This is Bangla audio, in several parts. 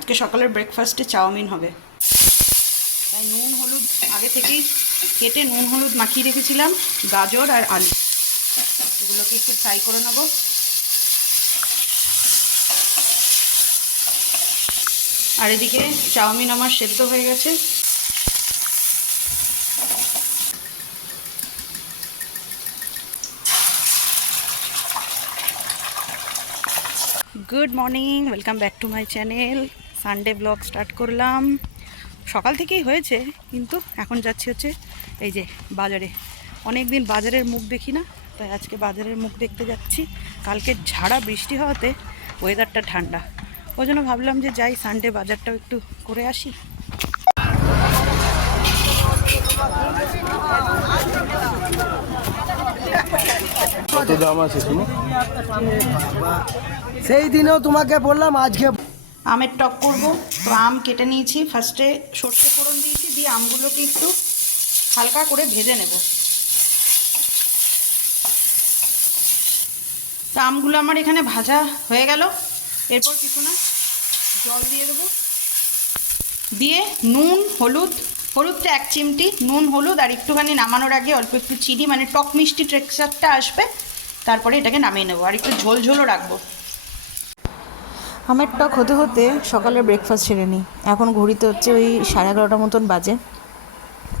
আজকে সকালের ব্রেকফাস্টে চাউমিন হবে। তাই নুন, হলুদ, আগে থেকেই কেটে নুন, হলুদ মাখিয়ে রেখেছিলাম, গাজর আর আলু। এগুলোকে একটু ফ্রাই করে নেব। আর এদিকে চাউমিন আমার সেদ্ধ হয়ে গেছে। Good morning welcome back to my channel Sunday vlog start করলাম। সকাল থেকেই হয়েছে, কিন্তু এখন যাচ্ছি হচ্ছে এই যে বাজারে। অনেক দিন বাজারের মুখ দেখি না, তাই আজকে বাজারের মুখ দেখতে যাচ্ছি। কালকে ঝাড়া বৃষ্টি হওয়াতে ওয়েদারটা ঠান্ডা। ওই জন্য ভাবলাম যে যাই সানডে বাজারটাও একটু করে আসি। শুনো? সেই দিনেও তোমাকে বললাম, আজকে আমের টক করব। তো আম কেটে নিয়েছি। ফার্স্টে সর্ষে ফোড়ন দিয়েছি, দিয়ে আমগুলোকে একটু হালকা করে ভেজে নেব। তো আমগুলো আমার এখানে ভাজা হয়ে গেল। এরপর কিছু না জল দিয়ে দেবো। দিয়ে নুন, হলুদ, হলুদটা এক চিমটি, নুন, হলুদ, আর একটুখানি নামানোর আগে অল্প একটু চিনি মানে টক মিষ্টি টেক্সচারটা আসবে, তারপরে এটাকে নামিয়ে নেব। আর একটু ঝোল ঝোলও রাখব। আমের টক হতে হতে সকালের ব্রেকফাস্ট সেরে নিই। এখন ঘড়িতে হচ্ছে ওই সাড়ে এগারোটার মতন বাজে।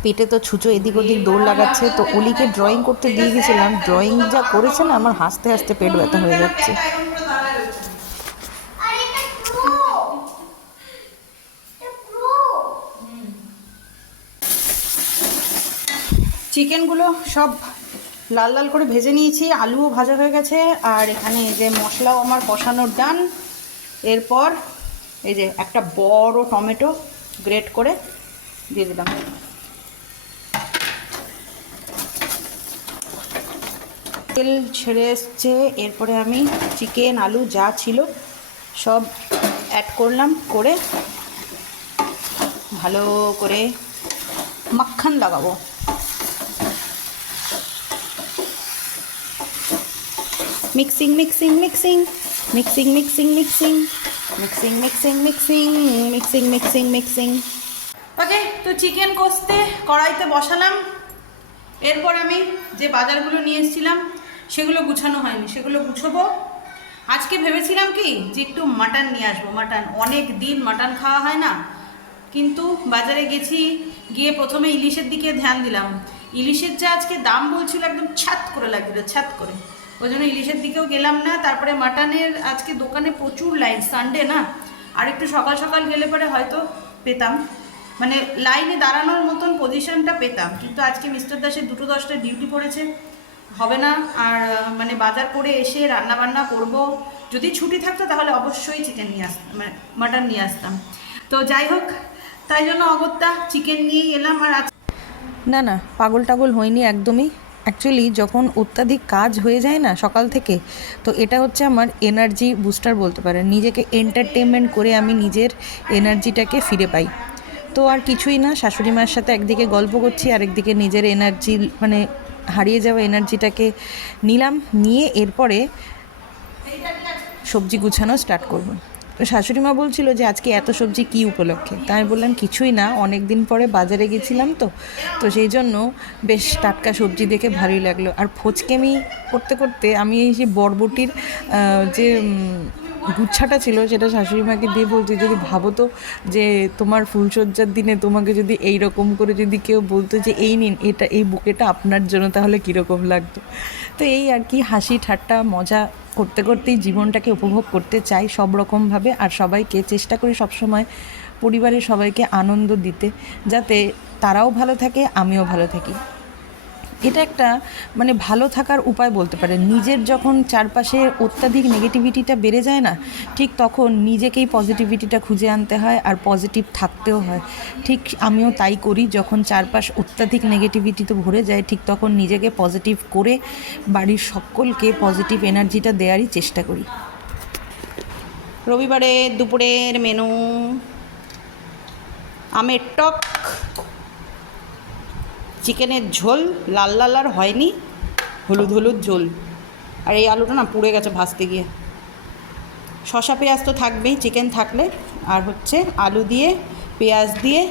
পেটে তো ছুঁচো এদিক ওদিক দৌড় লাগাচ্ছে। তো অলিকে ড্রয়িং করতে দিয়ে গেছিলাম। ড্রয়িং যা করেছে না, আমার হাসতে হাসতে পেট ব্যথা হয়ে যাচ্ছে। চিকেনগুলো সব লাল লাল করে ভেজে নিয়েছি। আলুও ভাজা হয়ে গেছে। আর এখানে যে মশলাও আমার কষানোর ডান এরপর এই যে একটা বড় টমেটো গ্রেট করে দিয়ে দিলাম। তেল ছেড়ে এসছে, এরপরে আমি চিকেন, আলু যা ছিল সব অ্যাড করলাম করে ভালো করে মাখন লাগাবো। Mixing mixing mixing mixing mixing mixing mixing mixing mixing mixing mixing mixing okay তো চিকেন কষতে, কড়াইতে বসালাম। এরপর আমি যে বাজারগুলো নিয়ে এসেছিলাম, সেগুলো গুছানো হয়নি, সেগুলো গুছবো। আজকে ভেবেছিলাম কি, যে একটু মাটন নিয়ে আসব, মাটন। অনেক দিন মাটন খাওয়া হয় না। কিন্তু বাজারে গেছি, গিয়ে প্রথমে ইলিশের দিকে ধ্যান দিলাম। ইলিশের যা আজকে দাম বলছিল একদম ছাত করে লাগছিল ছাত করে। ওই জন্য ইলিশের দিকেও গেলাম না, তারপরে মাটনের আজকে দোকানে প্রচুর লাইন সানডে না? আর একটু সকাল সকাল গেলে পরে হয়তো পেতাম। মানে লাইনে দাঁড়ানোর মতন পজিশনটা পেতাম। কিন্তু আজকে মিস্টার দাসের দুটো দশটা ডিউটি পড়েছে। হবে না। আর মানে বাজার করে এসে রান্না বান্না করব। যদি ছুটি থাকতো তাহলে অবশ্যই চিকেন নিয়ে আসতাম মাটন নিয়ে আসতাম। তো যাই হোক, তাই জন্য অগত্যা চিকেন নিয়েই এলাম। আর না না পাগল টাগল হয়নি একদমই। অ্যাকচুয়ালি যখন অত্যাধিক কাজ হয়ে যায় না সকাল থেকে, তো এটা হচ্ছে আমার এনার্জি বুস্টার বলতে পারেন। নিজেকে এন্টারটেনমেন্ট করে আমি নিজের এনার্জিটাকে ফিরে পাই। তো আর কিছুই না, শাশুড়ি মায়ের সাথে একদিকে গল্প করছি আর একদিকে নিজের এনার্জি মানে হারিয়ে যাওয়া এনার্জিটাকে নিলাম, নিয়ে এরপরে সবজি গুছানো স্টার্ট করব। তো শাশুড়ি মা বলছিল যে আজকে এত সবজি কি উপলক্ষে? তাই আমি বললাম, কিছুই না অনেক দিন পরে বাজারে গেছিলাম তো। তো সেই জন্য বেশ টাটকা সবজি দেখে ভালোই লাগল। আর ফোচকেমি করতে করতে আমি এই যে বরবটির যে গুচ্ছাটা ছিল, সেটা শাশুড়ি মাকে দিয়ে বলছি, যদি ভাবো তো যে তোমার ফুলসজ্জার দিনে তোমাকে যদি এই রকম করে যদি কেউ বলতো যে, এই নিন, এটা, এই বুকেটা আপনার জন্য তাহলে কীরকম লাগতো? তো এই আর কি হাসি ঠাট্টা, মজা করতে করতেই জীবনটাকে উপভোগ করতে চাই সব রকমভাবে আর সবাইকে চেষ্টা করি সবসময় পরিবারের সবাইকে আনন্দ দিতে, যাতে তারাও ভালো থাকে, আমিও ভালো থাকি। এটা একটা মানে ভালো থাকার উপায় বলতে পারেন। নিজের যখন চারপাশে অত্যাধিক নেগেটিভিটিটা বেড়ে যায় না, ঠিক তখন নিজেকেই পজিটিভিটিটা খুঁজে আনতে হয় আর পজিটিভ থাকতেও হয়। ঠিক আমিও তাই করি, যখন চারপাশ অত্যাধিক নেগেটিভিটিতে ভরে যায়, ঠিক তখন নিজেকে পজিটিভ করে বাড়ির সকলকে পজিটিভ এনার্জিটা দেওয়ারই চেষ্টা করি। রবিবারে দুপুরের মেনু আমের টক চিকেনের ঝোল লাল লাল আর হয়নি, হলুদ হলুদ ঝোল। আর এই আলুটা না পুড়ে গেছে ভাজতে গিয়ে। শশা পেঁয়াজ তো থাকবেই, চিকেন থাকলে। আর হচ্ছে আলু দিয়ে, পেঁয়াজ দিয়ে,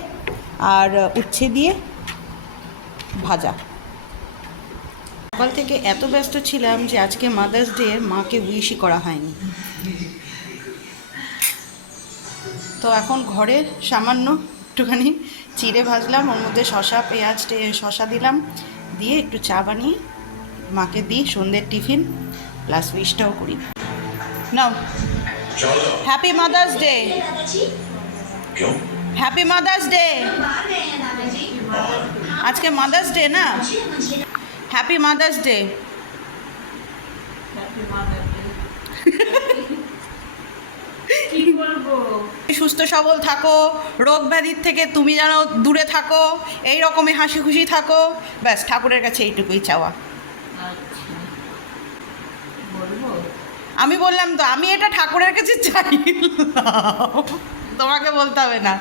আর উচ্ছে দিয়ে ভাজা। সকাল থেকে এত ব্যস্ত ছিলাম যে আজকে মাদার্স ডে মাকে উইশই করা হয়নি। তো এখন ঘরে সামান্য একটুখানি চিড়ে ভাজলাম ওর মধ্যে শশা পেঁয়াজ টে- শশা দিলাম দিয়ে একটু চা বানিয়ে মাকে দিই সন্ধ্যের টিফিন প্লাস উইশটাও করি। নাও। Happy mother's day happy mother's day আজকে মাদার্স ডে না? হ্যাপি মাদার্স ডে সুস্থ সবল থাকো রোগ ব্যাধির থেকে তুমি যেন দূরে থাকো এই রকমই হাসি খুশি থাকো। ব্যাস ঠাকুরের কাছে এইটুকুই চাওয়া। আমি বললাম তো আমি এটা ঠাকুরের কাছে চাই। তোমাকে বলতে হবে না।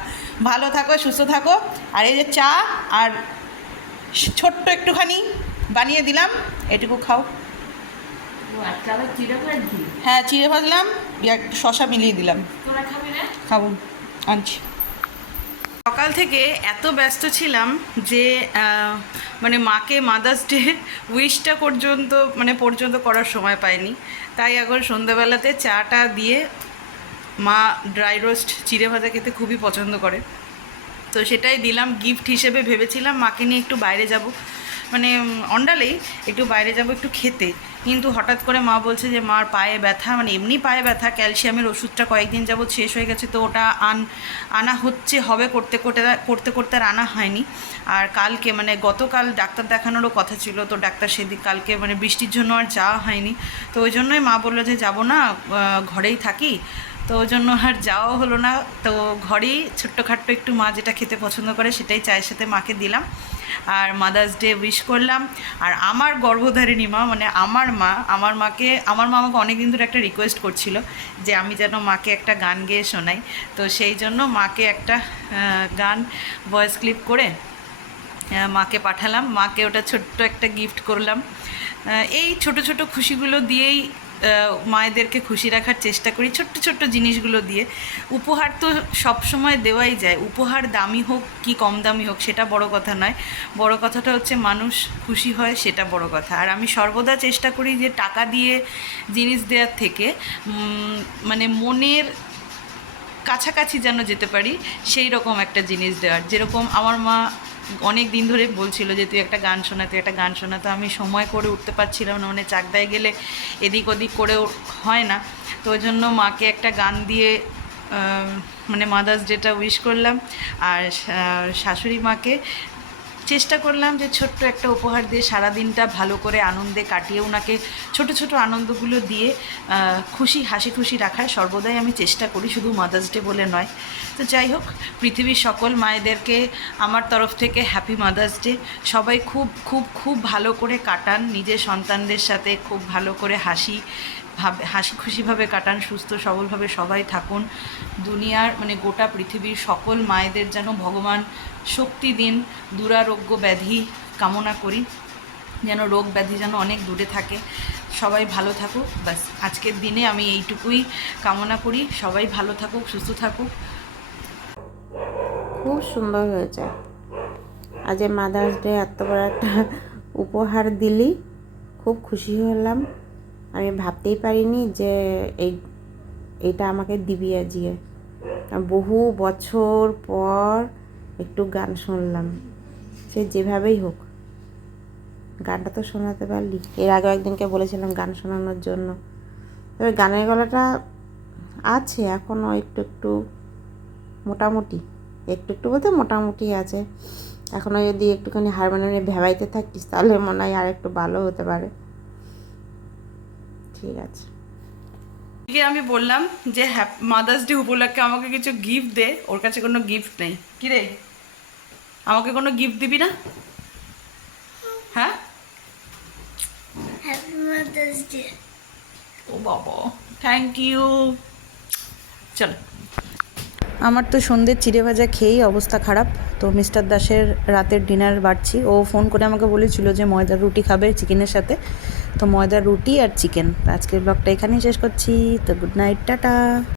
ভালো থাকো সুস্থ থাকো। আর এই যে চা আর ছোট্ট একটুখানি বানিয়ে দিলাম এটুকু খাও। হ্যাঁ চিড়ে ভাজলাম শশা মিলিয়ে দিলাম। খাব আনছি। সকাল থেকে এত ব্যস্ত ছিলাম যে মানে মাকে মাদার্স ডে উইশটা পর্যন্ত মানে পর্যন্ত করার সময় পাইনি। তাই এখন সন্ধ্যাবেলাতে চাটা দিয়ে মা ড্রাই রোস্ট চিড়ে ভাজা খেতে খুবই পছন্দ করে। তো সেটাই দিলাম গিফট হিসেবে ভেবেছিলাম মাকে নিয়ে একটু বাইরে যাব। মানে অন্ডালেই একটু বাইরে যাব একটু খেতে। কিন্তু হঠাৎ করে মা বলছে যে, মার পায়ে ব্যথা মানে এমনি পায়ে ব্যথা, ক্যালসিয়ামের ওষুধটা কয়েকদিন যাবৎ শেষ হয়ে গেছে, তো ওটা আন, আনা হচ্ছে, হবে, করতে করতে করতে করতে আর আনা হয়নি। আর কালকে মানে গতকাল ডাক্তার দেখানোরও কথা ছিল, তো ডাক্তার সেদিক কালকে মানে বৃষ্টির জন্য আর যাওয়া হয়নি। তো ওই জন্যই মা বলল যে, যাব না ঘরেই থাকি। তো ওই জন্য আর যাওয়া হলো না। তো ঘরেই ছোট্টখাট্ট একটু মা যেটা খেতে পছন্দ করে, সেটাই চায়ের সাথে মাকে দিলাম। আর মাদার্স ডে উইশ করলাম। আর আমার গর্ভধারিণী মা মানে আমার মা, আমার মাকে, আমার মা আমাকে অনেকদিন ধরে একটা রিকোয়েস্ট করছিল যে আমি যেন মাকে একটা গান গেয়ে শোনাই। তো সেই জন্য মাকে একটা গান ভয়েস ক্লিপ করে মাকে পাঠালাম। মাকে ওটা ছোট্ট একটা গিফট করলাম। এই ছোট ছোট খুশিগুলো দিয়েই মায়েদেরকে খুশি রাখার চেষ্টা করি ছোট্ট ছোট্ট জিনিসগুলো দিয়ে। উপহার তো সব সময় দেওয়াই যায়। উপহার দামি হোক কি কম দামি হোক সেটা বড় কথা নয়। বড় কথাটা হচ্ছে মানুষ খুশি হয় সেটা বড় কথা। আর আমি সর্বদা চেষ্টা করি যে টাকা দিয়ে জিনিস দেওয়ার থেকে মানে মনের কাছাকাছি যেন যেতে পারি সেই রকম একটা জিনিস দেওয়ার। যেরকম আমার মা অনেক দিন ধরে বলছিল যে, তুই একটা গান শোনা, তুই একটা গান শোনা। তো আমি সময় করে উঠতে পারছিলাম না মানে চাকদায় গেলে এদিক ওদিক করে হয় না। তো ওই জন্য মাকে একটা গান দিয়ে মানে মাদার্স ডেটা উইশ করলাম। আর শাশুড়ি মাকে চেষ্টা করলাম যে ছোট্ট একটা উপহার দিয়ে সারা দিনটা ভালো করে আনন্দে কাটিয়ে ওনাকে ছোট ছোট আনন্দগুলো দিয়ে খুশি, হাসি খুশি রাখার সর্বদাই আমি চেষ্টা করি, শুধু মাদার্স ডে বলে নয়। তো যাই হোক, পৃথিবীর সকল মায়েদেরকে আমার তরফ থেকে হ্যাপি মাদার্স ডে সবাই খুব খুব খুব ভালো করে কাটান, নিজের সন্তানদের সাথে খুব ভালো করে হাসি ভাবে, হাসি খুশিভাবে কাটান, সুস্থ সবলভাবে সবাই থাকুন। দুনিয়ার মানে গোটা পৃথিবীর সকল মায়েদের যেন ভগবান শক্তি দিন, দুরারোগ্য ব্যাধি কামনা করি। যেন রোগ ব্যাধি যেন অনেক দূরে থাকে। সবাই ভালো থাকুক। ব্যাস, আজকের দিনে আমি এইটুকুই কামনা করি। সবাই ভালো থাকুক, সুস্থ থাকুক। খুব সুন্দর হয়েছে। আজ মাদার্স ডে এত বড় একটা উপহার দিলি। খুব খুশি হলাম। আমি ভাবতেই পারিনি যে এই, এটা আমাকে দিবি কারণ বহু বছর পর একটু গান শুনলাম। সে যেভাবেই হোক, গানটা তো শোনাতে পারলি। এর আগে একদিনকে বলেছিলাম গান শোনানোর জন্য। তবে গানের গলাটা আছে, এখনও একটু একটু মোটামুটি। একটু একটু বলতে মোটামুটি আছে। এখনও যদি একটুখানি হারমোনিয়ামে ভেবাইতে থাকিস, তাহলে মনে হয় আর একটু ভালো হতে পারে। ঠিক আছে। আমি বললাম যে মাদার্স ডে উপলক্ষে আমাকে কিছু গিফট দে, ওর কাছে কোনো গিফট নেই। কি রে? আমাকে কোনো গিফট দিবি না? হ্যাঁ? ও বাবা থ্যাংক ইউ চলো। আমার তো সন্ধ্যের চিড়ে ভাজা খেয়েই অবস্থা খারাপ। তো মিস্টার দাসের রাতের ডিনার বাড়ছি। ও ফোন করে আমাকে বলেছিল যে ময়দার রুটি খাবে চিকেনের সাথে। তো ময়দার রুটি আর চিকেন আজকের ব্লগটা এখানেই শেষ করছি। তো গুড নাইট টাটা।